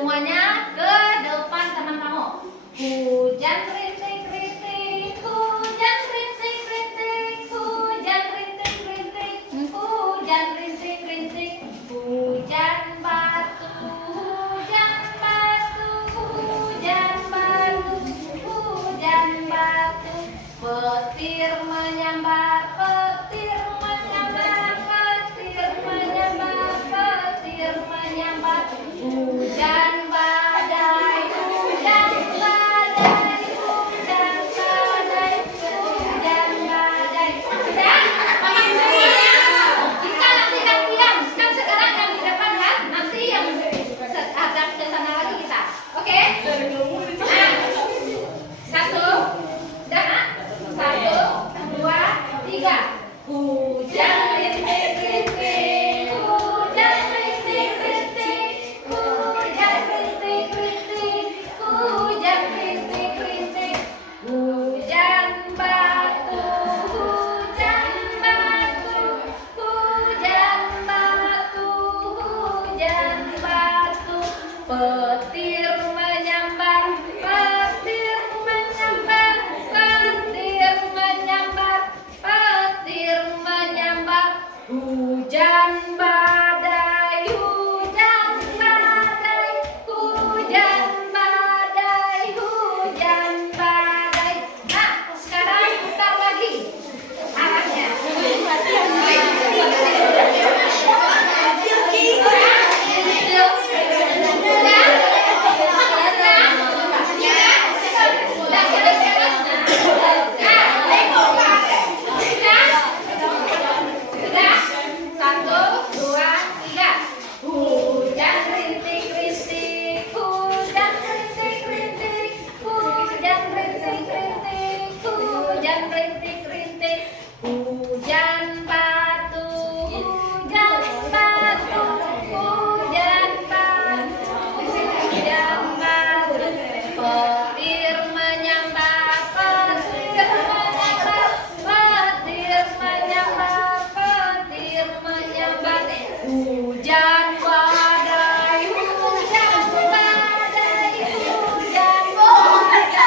Semuanya ke depan teman kamu. Hujan rintik-rintik, hujan rintik-rintik, hujan rintik-rintik, hujan rintik-rintik, hujan batu, hujan batu, hujan batu, hujan batu, petir menyambar, petir menyambar, petir menyambar, petir menyambar, hujan badai, hujan badai, hujan badai, hujan badai. Sudah? Paham semuanya? Kita latihan diam. Kan sekarang yang di depan kan, nanti yang ada ke sana lagi kita. Oke? Nah, satu, udah kan? Satu, dua, tiga. Hujan rintik-rintik, hujan rintik-rintik, hujan rintik-rintik, hujan rintik-rintik, hujan batu, hujan batu, hujan batu, hujan batu, petir menyambar, petir menyambar, petir menyambar, petir menyambar, hujan badai, hujan badai, hujan badai, hujan badai. Nah, sekarang putar lagi arahnya. Satu, dua, tiga. Hujan rintik-rintik, hujan rintik-rintik, hujan rintik-rintik, hujan rintik-rintik, hujan batu, hujan batu, hujan batu, hujan batu, petir menyambar, petir menyambar, petir menyambar, petir menyambar, hujan badai, hujan badai, hujan badai, hujan badai.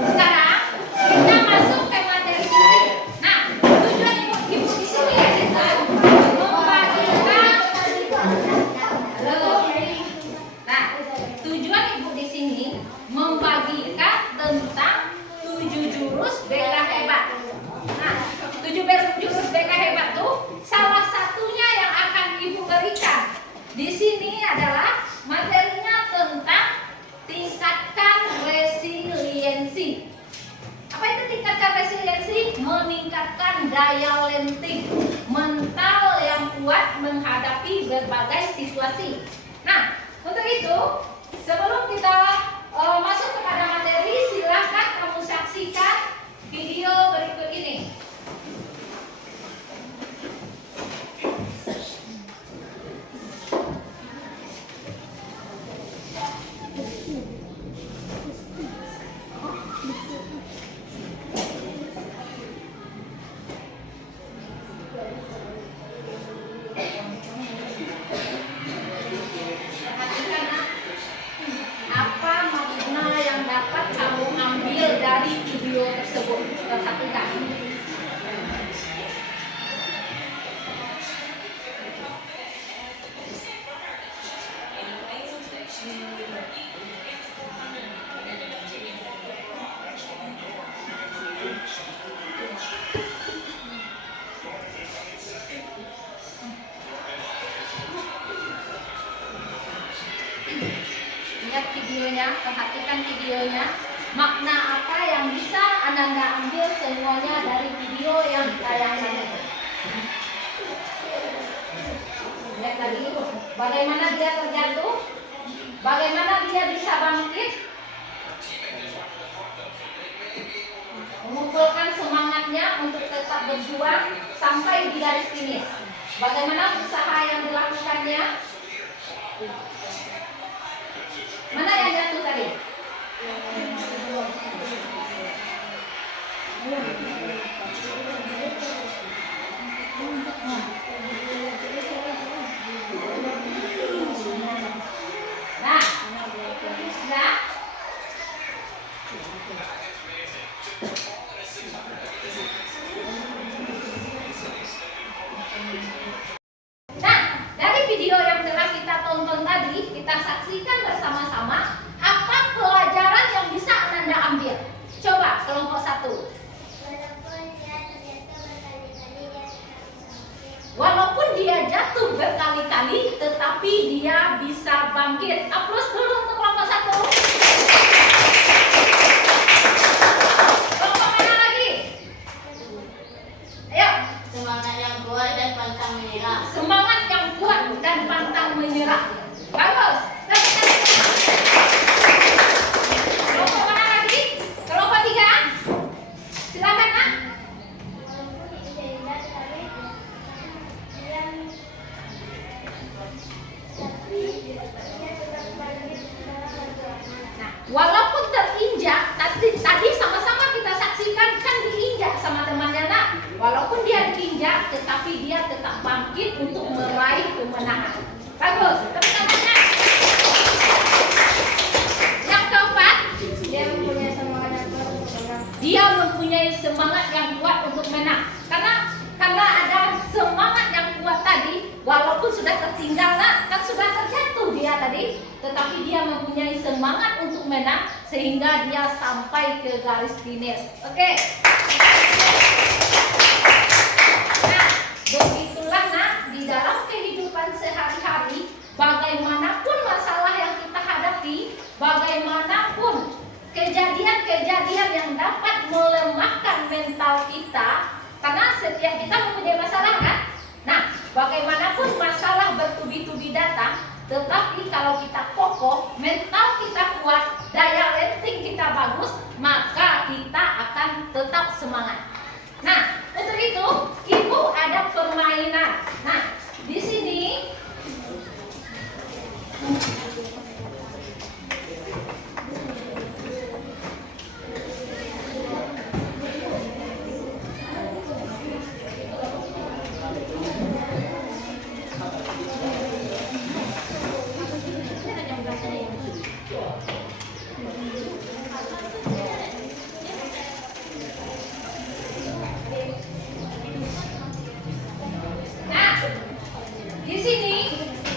Sekarang kita masuk ke materi inti. Nah, tujuan ibu di sini adalah membagikan. Nah, tujuan ibu di sini membagikan tentang 7 jurus BK hebat. Nah, 7 jurus BK hebat tuh salah satunya yang akan ibu berikan. Di sini adalah materinya tentang tingkatkan resiliensi. Apa itu tingkatkan resiliensi? Meningkatkan daya lenting mental yang kuat menghadapi berbagai situasi. Nah, untuk itu sebelum kita masuk kepada materi, silahkan kamu saksikan video berikut ini. Perhatikan, apa makna yang dapat kamu ambil dari video tersebut? Perhatikan. Lihat videonya, perhatikan videonya. Makna apa yang bisa Anda ambil semuanya dari video yang ditayangkan itu? Lihat lagi, bagaimana dia terjatuh, bagaimana dia bisa bangkit, kumpulkan semangatnya untuk tetap berjuang sampai di garis finish. Bagaimana usaha yang dilakukannya? Mana yang jatuh tadi? Nah, sudah. Nah, dari video yang telah kita tonton tadi, kita saksikan bersama-sama apa pelajaran yang bisa Ananda ambil. Coba kelompok 1. Walaupun dia jatuh berkali-kali, tetapi dia bisa bangkit. Aplaus dulu untuk kelompok 1. Kelompok mana lagi? Ayo. Semangat yang kuat dan pantang menyerah. Semangat yang kuat dan pantang menyerah. Bagus. Kelompok mana lagi? Kelompok 3. Silakan, Nak. Nah, walaupun terinjak, tadi sama-sama kita saksikan kan diinjak sama temannya, Nak. Walaupun dia diinjak, tetapi dia tetap bangkit untuk meraih kemenangan. Bagus, tepuk tangannya. Yang keempat, dia mempunyai semangat yang kuat untuk menang. Karena ada semangat yang kuat tadi, walaupun sudah tertinggal, Nak, kan sudah terjatuh dia tadi, tetapi dia mempunyai semangat untuk menang sehingga dia sampai ke garis finish. Oke. Nah, begitulah, Nak, di dalam kehidupan sehari-hari, bagaimanapun masalah yang kita hadapi, bagaimanapun kejadian-kejadian yang dapat melemahkan mental kita, karena setiap kita mempunyai masalah, kan? Nah, bagaimanapun masalah bertubi-tubi datang, tetapi kalau kita kokoh, mental kita kuat, daya lenting kita bagus, maka kita akan tetap semangat. Nah, untuk itu Ibu ada permainan. Nah, di sini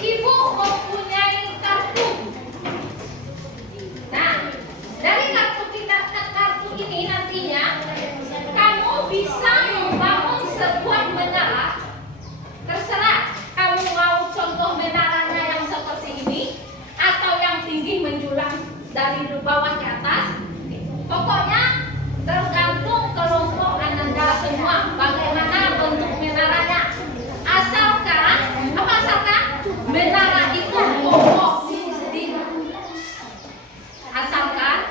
Ibu mempunyai kartu. Nah, dari kartu ini nantinya kamu bisa membangun sebuah menara. Terserah kamu mau contoh menaranya yang seperti ini atau yang tinggi menjulang dari bawah ke atas. Pokoknya tergantung kelompok Ananda semua bagaimana bentuk menaranya. Asalkan menara itu kokoh, asalkan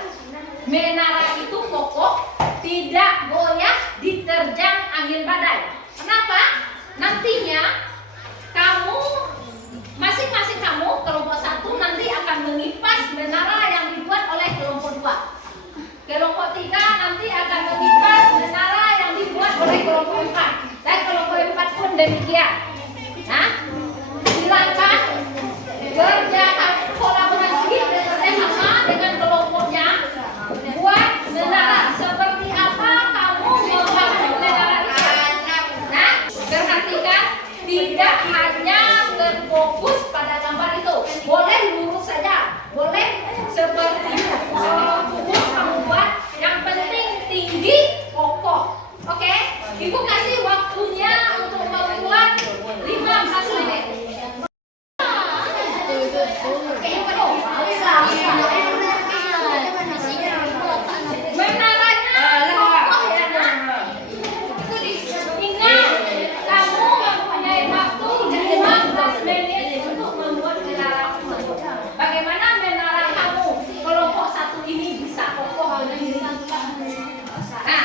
menara itu kokoh, tidak goyah diterjang angin badai. Kenapa? Nantinya kamu masing-masing kamu kelompok 1 nanti akan mengipas menara yang dibuat oleh kelompok 2. Kelompok 3 nanti akan mengipas menara yang dibuat oleh kelompok 4. Dan kelompok 4 pun demikian. Nah, silakan kerja kolaborasi bekerjasama dengan kelompoknya buat menara. Seperti apa kamu membangun menara itu? Nah, perhatikan, tidak hanya terfokus pada gambar itu. Boleh lurus saja, boleh seperti fokus kamu buat. Yang penting tinggi, kokoh. Oke, Ibu kasih waktunya untuk membuat 15 menit. Menaranya kokoh ya, Nak. Ingat, kamu mempunyai waktu 15 menit untuk membuat menara tersebut. Bagaimana menara kamu kelompok 1 ini bisa kokoh? Nah,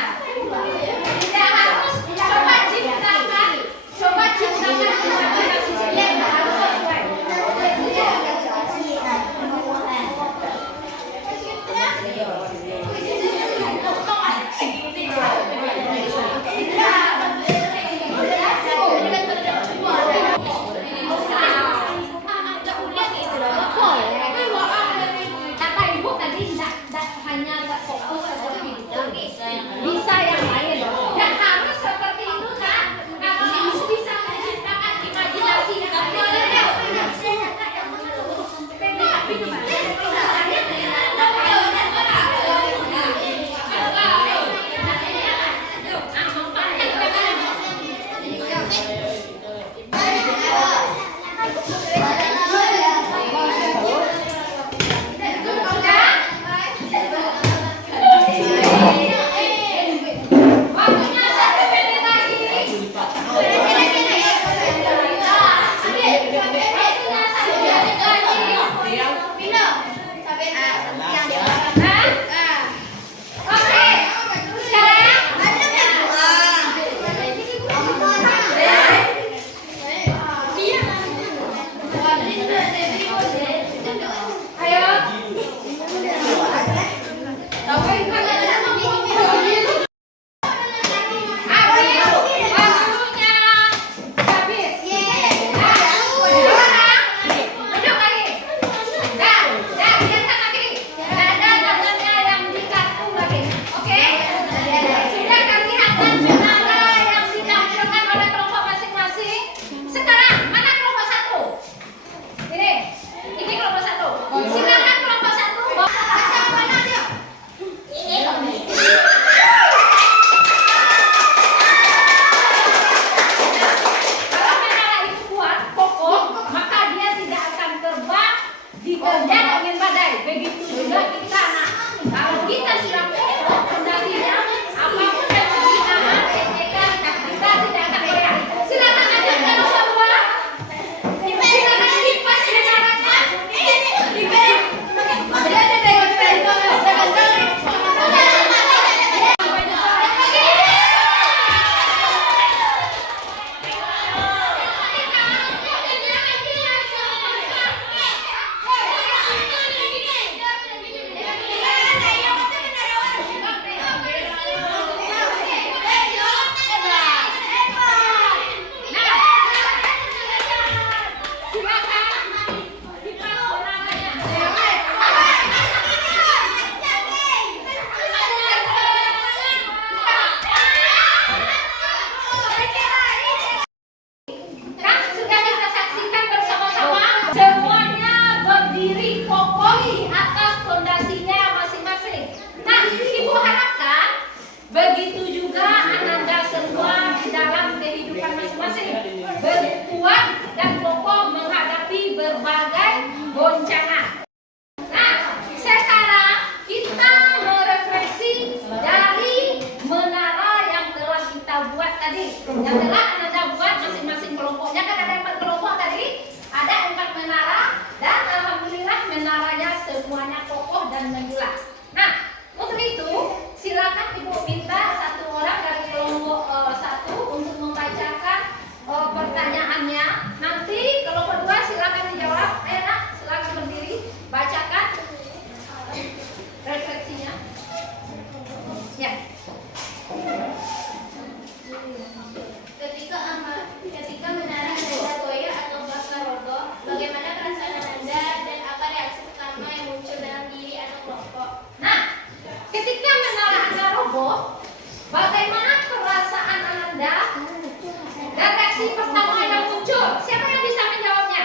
Yang telah Anda buat masing-masing kelompoknya, kan ada 4 kelompok tadi, ada 4 menara, dan alhamdulillah menaranya semuanya kokoh dan menyala. Nah, untuk itu silakan Ibu minta satu orang dari kelompok 1 untuk membacakan pertanyaannya. Nanti kelompok 2 silakan dijawab. Ayo nak, silakan berdiri, bacakan refleksinya. Ya. Ketika menara Anda goyah atau bahkan roboh, bagaimana perasaan Anda dan apa reaksi pertama yang muncul dalam diri atau kelompok? Nah, ketika menara Anda roboh, bagaimana perasaan Anda dan reaksi pertama yang muncul? Siapa yang bisa menjawabnya?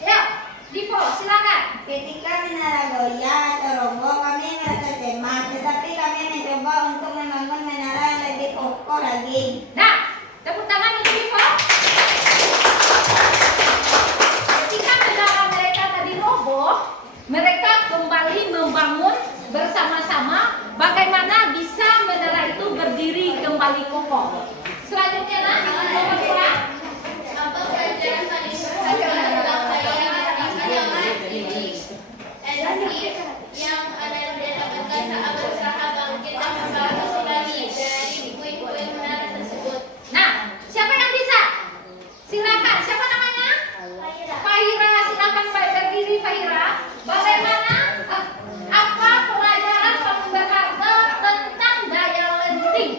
Ya, Divo, silakan. Ketika menara goyah atau roboh, kami merasa cemas, tetapi kami mencoba untuk membangun menara yang lebih kokoh lagi. Nah, tepuk tangan untuk Divo. Ketika menara mereka tadi roboh, mereka kembali membangun bersama-sama bagaimana bisa menara itu berdiri kembali kokoh. Selanjutnya, nah, nomor 2. Apa pelajaran paling berharga tentang energi yang Anda dapatkan saat berusaha bangkit dan membangun kembali dari puing-puing menara tersebut? Nah, siapa yang bisa? Silakan. Siapa namanya? Fahira, silakan berdiri Fahira. Bagaimana? Apa pelajaran paling berharga tentang daya lenting?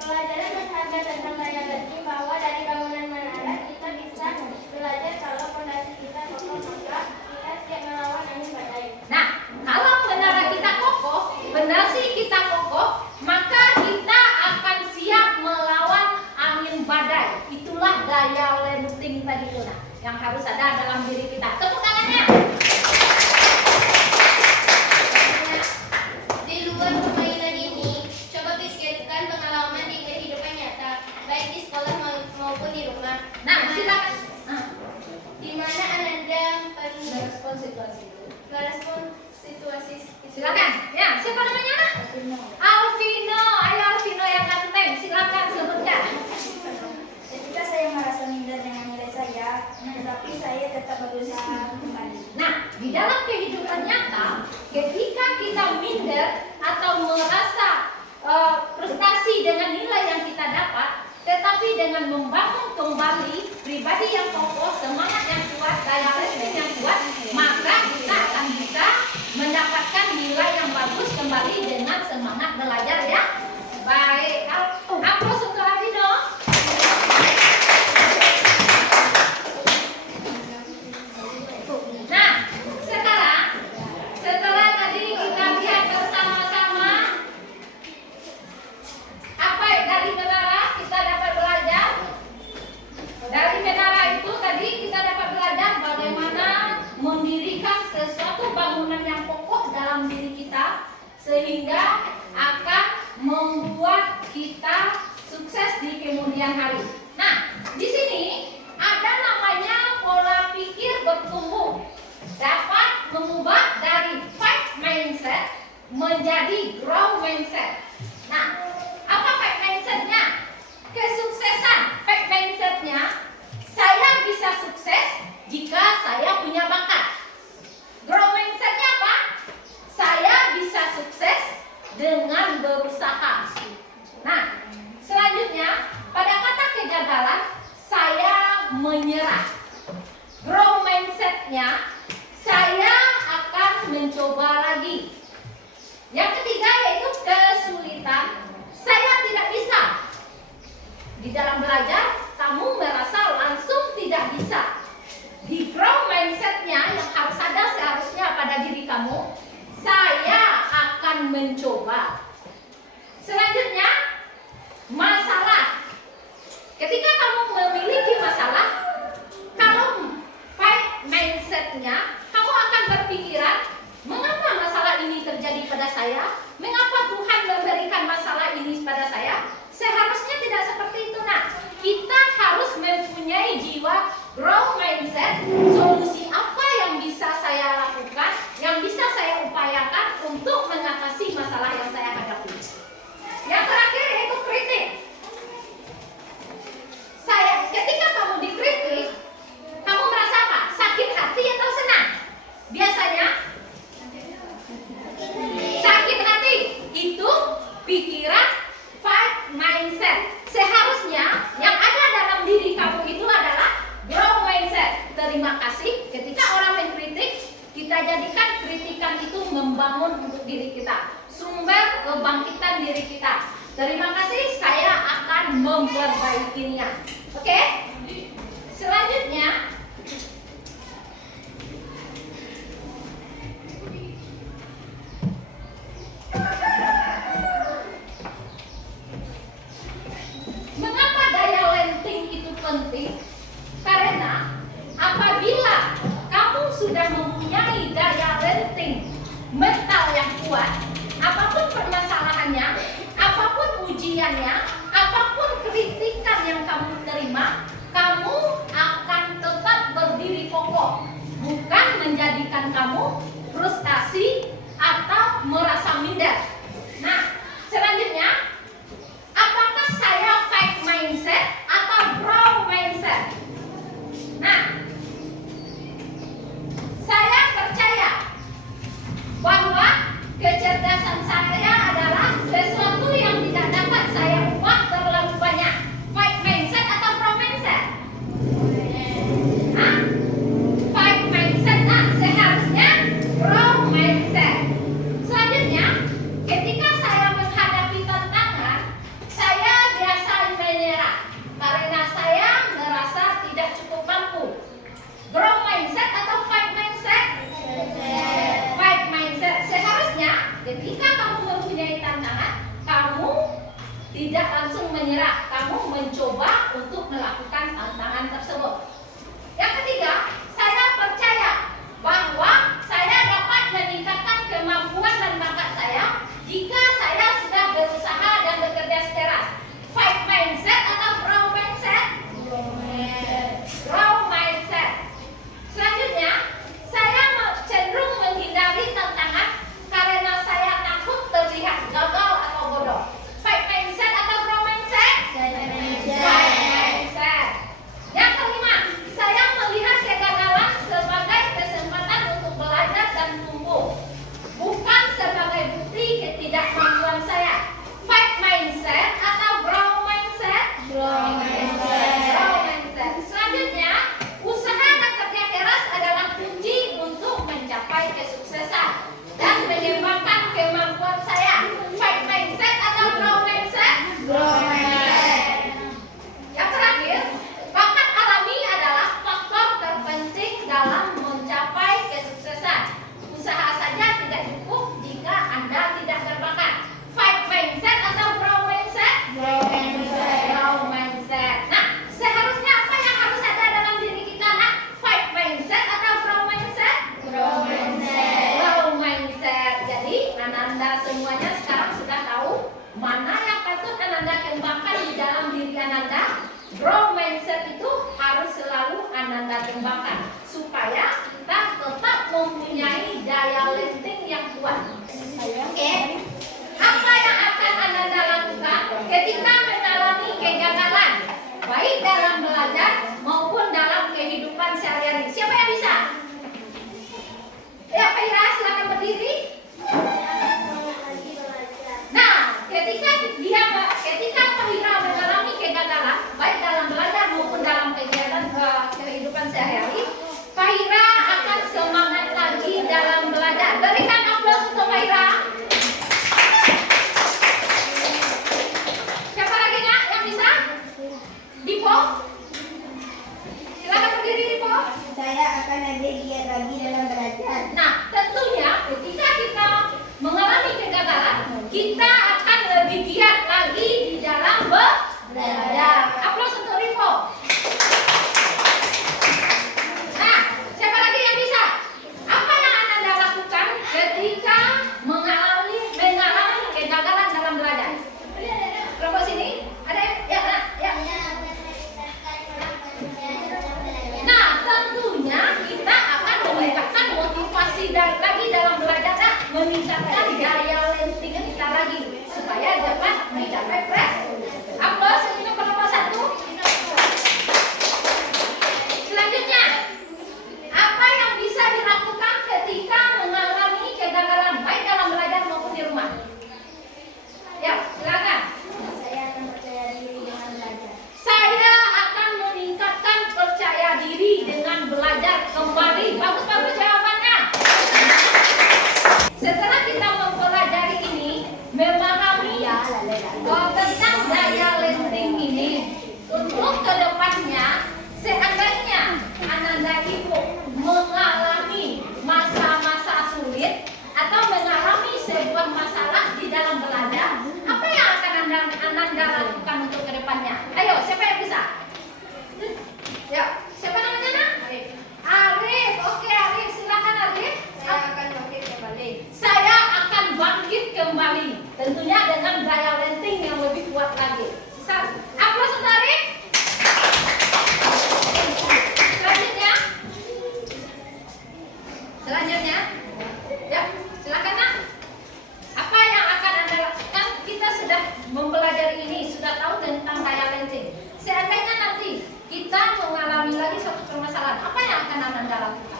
Pelajaran berharga tentang daya lenting bahwa dari bangunan menara kita bisa belajar kalau fondasi kita kokoh maka kita siap melawan angin badai. Nah, kalau menara kita kokoh, fondasi kita kokoh, maka kita akan siap melawan angin badai. Itulah daya lenting tadi itu, nah, yang harus ada dalam diri kita. Tepuk tangannya. Di luar permainan ini, coba pikirkan pengalaman di kehidupan nyata, baik di sekolah maupun di rumah. Nah, silakan. Di mana Anda Merespon situasi itu. merespon situasi. Silakan. Ya, siapa namanya? Alvino. Ayo Alvino yang ganteng. Silakan sebutkan. Ketika saya merasa minder dengan nilai saya, tetapi saya tetap berusaha kembali. Nah, di dalam kehidupan nyata, ketika kita minder atau merasa frustasi dengan nilai yang kita dapat, tetapi dengan membangun kembali pribadi yang kokoh, semangat yang kuat, daya lenting yang kuat, maka kita akan bisa mendapatkan nilai yang bagus kembali dengan semangat belajar, ya. Baik, aplaus untuk Alvino. Nah, sekarang setelah tadi kita lihat bersama-sama apa dari menara kita dapat belajar. Dari menara itu tadi kita dapat belajar bagaimana mendirikan sesuatu bangunan yang kokoh dalam diri kita sehingga akan membuat kita sukses di kemudian hari. Nah, di sini ada namanya pola pikir bertumbuh. Dapat mengubah dari fight mindset menjadi grow mindset. Nah, apa fight mindsetnya? Kesuksesan fight mindsetnya, saya bisa sukses jika saya punya bakat. Grow mindsetnya apa? Saya bisa sukses dengan berusaha. Nah, selanjutnya pada kata kegagalan, saya menyerah. Grow mindsetnya, saya akan mencoba lagi. Yang ketiga yaitu kesulitan, saya tidak bisa. Di dalam belajar, kamu merasa langsung tidak bisa. Di grow mindsetnya yang harus ada seharusnya pada diri kamu, saya akan mencoba. Selanjutnya, masalah. Ketika kamu memiliki masalah, kalau fight mindsetnya, kamu akan berpikiran, mengapa masalah ini terjadi pada saya? Mengapa Tuhan memberikan masalah ini pada saya? Seharusnya tidak seperti itu, nak. Kita harus mempunyai jiwa grow mindset. Solusi apa yang bisa saya lakukan, yang bisa saya upayakan untuk mengatasi masalah yang saya hadapi. Yang terakhir yaitu kritik. pikiran, fight mindset. Seharusnya yang ada dalam diri kamu itu adalah grow mindset. Terima kasih. Ketika orang mengkritik, kita jadikan kritikan itu membangun untuk diri kita, sumber kebangkitan diri kita. Terima kasih, saya akan memperbaikinya. Oke? Selanjutnya, mengapa daya lenting itu penting? Karena apabila kamu sudah mempunyai daya lenting mental yang kuat, apapun permasalahannya, apapun ujiannya, apapun kritikan yang kamu terima, kamu akan tetap berdiri kokoh, bukan menjadikan kamu frustasi atau merasa minder. Nah, selanjutnya, apakah saya fight mindset atau grow mindset? Nah, saya percaya bahwa kecerdasan saya adalah sesuatu yang tidak dapat saya ubah terlalu banyak. Fight mindset atau grow mindset? Hah? Fight mindset. Nah, seharusnya grow mindset. Selanjutnya, ketika saya menghadapi tantangan, saya biasa menyerah karena saya merasa tidak cukup mampu. Grow mindset atau fight mindset? Fight mindset. Seharusnya ketika kamu mempunyai tantangan, kamu tidak langsung menyerah. Kamu mencoba untuk melakukan tantangan tersebut. Yang ketiga, saya percaya bahwa saya dapat meningkatkan kemampuan dan bakat saya jika saya sudah berusaha dan bekerja keras. Fight mindset atau grow mindset? Grow mindset. Selanjutnya, saya cenderung menghindari tantangan karena saya takut terlihat gagal atau bodoh. Fight mindset atau grow mindset? Fight mindset. Yang kelima, saya melihat kegagalan sebagai kesempatan untuk belajar dan tumbuh, bukan sebagai bukti ketidakmampuan saya. Fight mindset atau grow mindset? Grow mindset. Selanjutnya, usaha dan kerja keras adalah kunci untuk mencapai kesuksesan dan mengembangkan kemampuan saya. Fight mindset atau grow mindset? Yang terakhir, bakat alami adalah faktor terpenting dalam mencapai kesuksesan. Usaha saja tidak cukup jika Anda tidak berbakat. Fight mindset atau grow mindset? Grow mindset. Nah, seharusnya apa yang harus ada dalam diri kita, nak? Fight mindset atau grow mindset? Grow mindset. Jadi, Ananda semuanya sekarang sudah tahu mana yang patut Ananda kembangkan di dalam diri Ananda. Grow mindset itu harus selalu Ananda kembangkan supaya kita tetap mempunyai daya lenting yang kuat. Oke? Apa yang akan Ananda lakukan ketika mengalami kegagalan, baik dalam belajar maupun dalam kehidupan sehari-hari? Siapa yang bisa? Ya, Faira, silakan berdiri. Nah, ketika Faira mengalami kegagalan, baik dalam belajar maupun dalam kegiatan kehidupan sehari-hari, Faira akan semangat lagi dalam belajar. Berikan aplaus untuk Faira. Siapa lagi, nak, yang bisa? Dipo? Silakan berdiri, Dipo. Saya akan lebih giat lagi dalam belajar. Nah, tentunya ketika kita mengalami kegagalan, kita akan lebih giat lagi di dalam belajar. Aplaus untuk Rivo. Nah, siapa lagi? daya lenting yang lebih kuat lagi. Aplaus untuk Arif. Selanjutnya, ya silakan nak. Apa yang akan Anda lakukan? Kita sudah mempelajari ini, sudah tahu tentang daya lenting. Seandainya nanti kita mengalami lagi suatu permasalahan, apa yang akan Anda lakukan?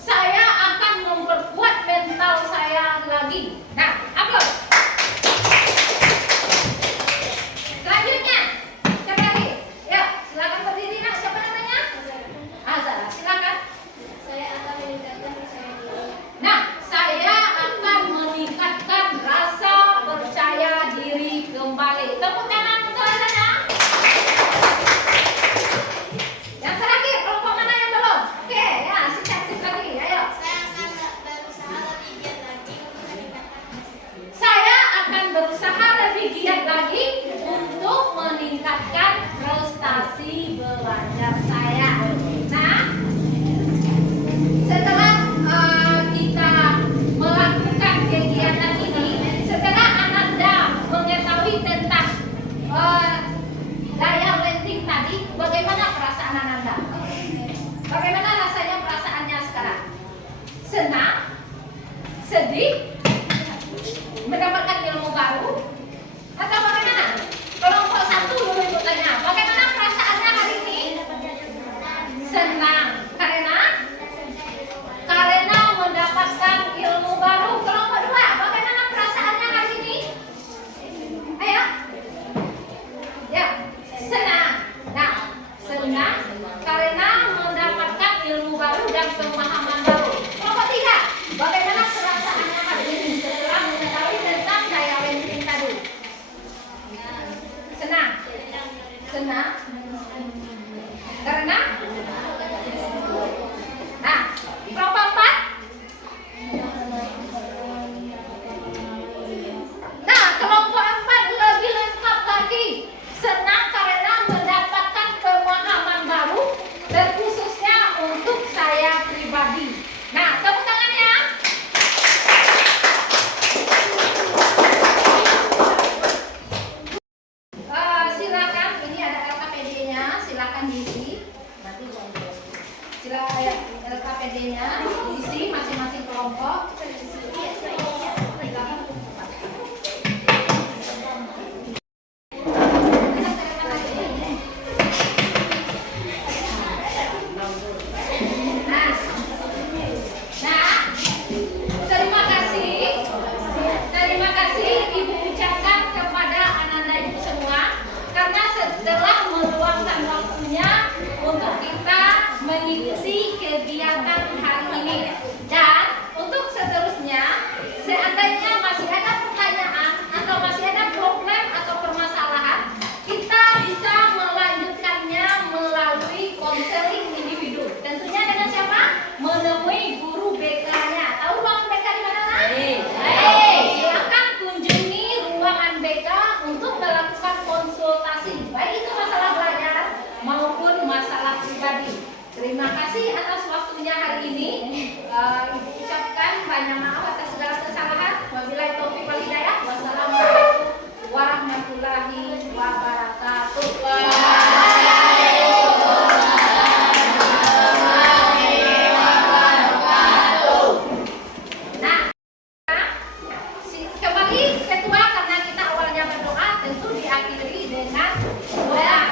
Saya akan memperkuat mental saya lagi. Nah, aplaus. Selanjutnya, siapa lagi? Ya, silakan berdiri nak. Siapa namanya? Azara, silakan. Saya akan meningkatkan percaya diri. Nah, saya akan meningkatkan rasa percaya diri kembali. Tepuk tangan untuk Azara. Yang terakhir, kelompok mana yang belum? Oke, ya, sip lagi. Ayo. Saya akan berusaha lebih giat lagi untuk meningkatkan Saya akan berusaha lebih giat lagi untuk meningkatkan prestasi belajar saya. Nah, setelah kita melakukan kegiatan ini, setelah Ananda mengetahui tentang daya lenting tadi, bagaimana perasaan Ananda? Bagaimana rasanya perasaannya sekarang? Senang? Sedih? Mendapatkan ilmu baru? Atau bagaimana? Kelompok 1 dulu ibu tanya, bagaimana perasaannya hari ini? Senang. Karena mendapatkan ilmu baru. Kelompok 2, bagaimana perasaannya hari ini? Ayo. Ya, senang. Nah, senang karena mendapatkan ilmu baru dan pemahaman baru. Kelompok 3, bagaimana perasaannya hari ini setelah mengetahui tentang daya lenting tadi? Senang. Senang. Karena nah, kelompok 4. Nah, kelompok 4 lebih lengkap lagi. Senang karena mendapatkan pemahaman baru dan khususnya untuk saya pribadi. Nah, tepuk tangan ya. Silakan, ini ada LKPD-nya, silakan diisi. Nanti silakan LKPD-nya diisi masing-masing kelompok. Nah, terima kasih Ibu ucapkan kepada Ananda Ibu semua karena setelah meluangkan waktunya untuk kita mengikuti kegiatan hari ini. Dan untuk seterusnya, seandainya masih ada pertanyaan atau masih ada problem atau permasalahan, kita bisa melanjutkannya melalui konseling individu. Tentunya dengan siapa? Menemui guru BK-nya. Tahu ruangan BK di mana? Silakan kunjungi ruangan BK untuk melakukan konsultasi, baik itu masalah belajar maupun masalah pribadi. Terima kasih atas waktunya hari ini. Ibu ucapkan banyak maaf atas segala kesalahan. Wabillahi taufiq wal hidayah. Wassalamualaikum warahmatullahi wabarakatuh. Nah, kembali ketua, karena kita awalnya berdoa, tentu diakhiri dengan doa.